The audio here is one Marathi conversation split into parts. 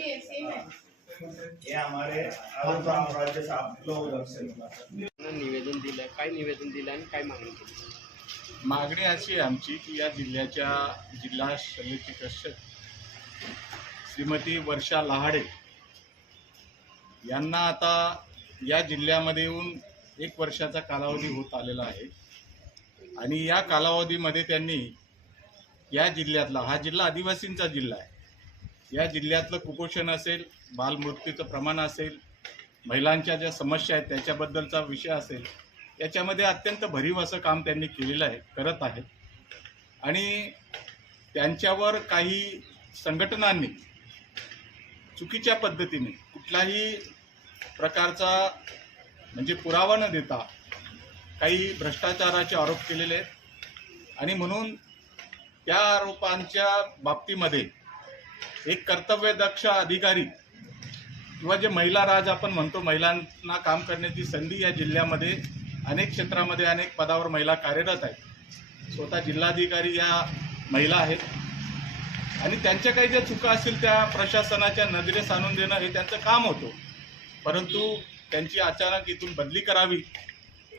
ये हमारे राज्य निवेदन दिलं काय निवेदन दिलं आणि काय मागणी केली? मागणी अशी आहे आमची की या जिल्ह्याच्या जिल्हा शल्य चिकित्सक श्रीमती वर्षा लहाडे यांना आता या जिल्ह्यामध्ये येऊन एक वर्षाचा कालावधी होत आलेला आहे. आणि या कालावधीमध्ये त्यांनी या जिल्ह्यातला हा जिल्हा आदिवासींचा जिल्हा आहे. या जिल्ह्यातलं कुपोषण असेल बालमृत्यूचं प्रमाण असेल महिलांच्या ज्या समस्या आहेत त्याच्याबद्दलचा विषय असेल याच्यामध्ये अत्यंत भरीव असं काम त्यांनी केलेलं आहे करत आहेत. आणि त्यांच्यावर काही संघटनांनी चुकीच्या पद्धतीने कुठलाही प्रकारचा म्हणजे पुरावा न देता काही भ्रष्टाचाराचे आरोप केलेले आहेत. आणि म्हणून त्या आरोपांच्या बाबतीमध्ये एक कर्तव्यदक्ष अधिकारी किंवा जे महिला राज आपण म्हणतो महिलांना काम करण्याची संधी या जिल्ह्यामध्ये अनेक क्षेत्रामध्ये अनेक पदावर महिला कार्यरत आहेत. स्वतः जिल्हाधिकारी या महिला आहेत. आणि त्यांच्या काही ज्या चुका असतील त्या प्रशासनाच्या नजरेस आणून देणं हे त्यांचं काम होतं. परंतु त्यांची अचानक इथून बदली करावी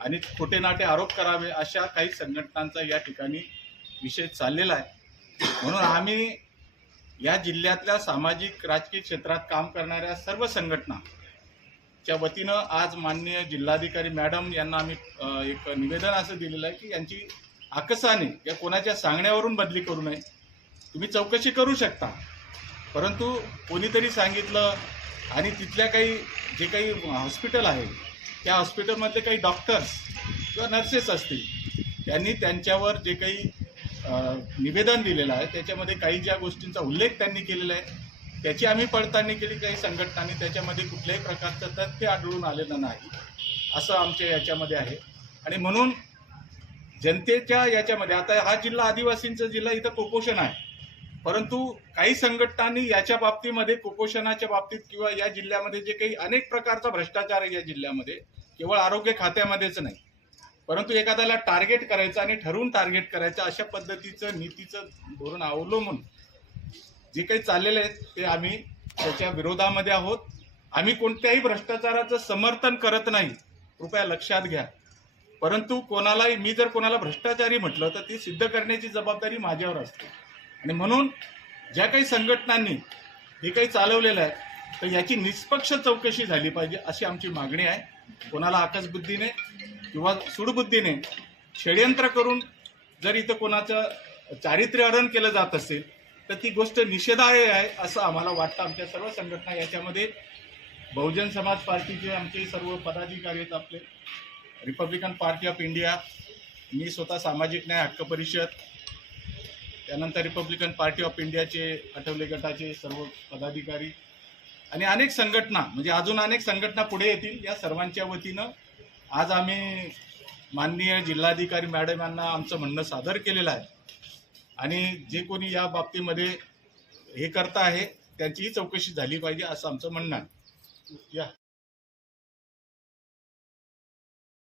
आणि खोटे नाटे आरोप करावे अशा काही संघटनांचा या ठिकाणी विषय चाललेला आहे. म्हणून आम्ही या जिल्ह्यातल्या सामाजिक राजकीय क्षेत्रात काम करणाऱ्या सर्व संघटना च्या वतीनं आज माननीय जिल्हाधिकारी मॅडम यांना आम्ही एक निवेदन असं दिलेलं आहे की यांची आकसाने या कोणाच्या सांगण्यावरून बदली करू नये. तुम्ही चौकशी करू शकता. परंतु कोणीतरी सांगितलं आणि तिथल्या काही जे काही हॉस्पिटल आहे त्या हॉस्पिटलमधले काही डॉक्टर्स किंवा नर्सेस असतील त्यांनी त्यांच्यावर जे काही निवेदन दिलेलं आहे. त्याच्यामध्ये काही ज्या गोष्टींचा उल्लेख त्यांनी केलेला आहे त्याची आम्ही पडताळणी केली काही संघटनांनी त्याच्यामध्ये कुठल्याही प्रकारचं तथ्य आढळून आलेलं नाही असं आमच्या याच्यामध्ये आहे. आणि म्हणून जनतेच्या याच्यामध्ये आता हा जिल्हा आदिवासींचा जिल्हा इथं कुपोषण आहे. परंतु काही संघटनांनी याच्या बाबतीमध्ये कुपोषणाच्या बाबतीत किंवा या जिल्ह्यामध्ये जे काही अनेक प्रकारचा भ्रष्टाचार आहे या जिल्ह्यामध्ये केवळ आरोग्य खात्यामध्येच नाही. परंतु एखाद्याला टार्गेट करायचं आणि ठरवून टार्गेट करायचं अशा पद्धतीचं नीतीचं धोरण अवलंबून जे काही चाललेलं आहे ते आम्ही त्याच्या विरोधामध्ये आहोत. आम्ही कोणत्याही भ्रष्टाचाराचं समर्थन करत नाही कृपया लक्षात घ्या. परंतु कोणालाही मी जर कोणाला भ्रष्टाचारी म्हटलं तर ती सिद्ध करण्याची जबाबदारी माझ्यावर असते. आणि म्हणून ज्या काही संघटनांनी हे काही चालवलेलं आहे तर याची निष्पक्ष चौकशी झाली पाहिजे अशी आमची मागणी आहे. कोणाला आकसबुद्धीने किंवा सुडबुद्धीने षडयंत्र करून जर इथं कोणाचं चारित्र्य हरण केलं जात असेल तर ती गोष्ट निषेधार्ह आहे असं आम्हाला वाटतं. आमच्या सर्व संघटना याच्यामध्ये बहुजन समाज पार्टीचे आमचे सर्व पदाधिकारी आहेत आपले. रिपब्लिकन पार्टी ऑफ इंडिया मी स्वतः सामाजिक न्याय हक्क परिषद त्यानंतर रिपब्लिकन पार्टी ऑफ इंडियाचे आठवले गटाचे सर्व पदाधिकारी आणि अनेक संघटना म्हणजे अजून अनेक संघटना पुढे येतील या सर्वांच्या वतीनं आज आम्ही माननीय जिल्हाधिकारी मॅडम यांना आमचं म्हणणं सादर केलेलं आहे. आणि जे कोणी या बाबतीमध्ये हे करता आहे त्यांचीही चौकशी झाली पाहिजे असं आमचं म्हणणं आहे. या.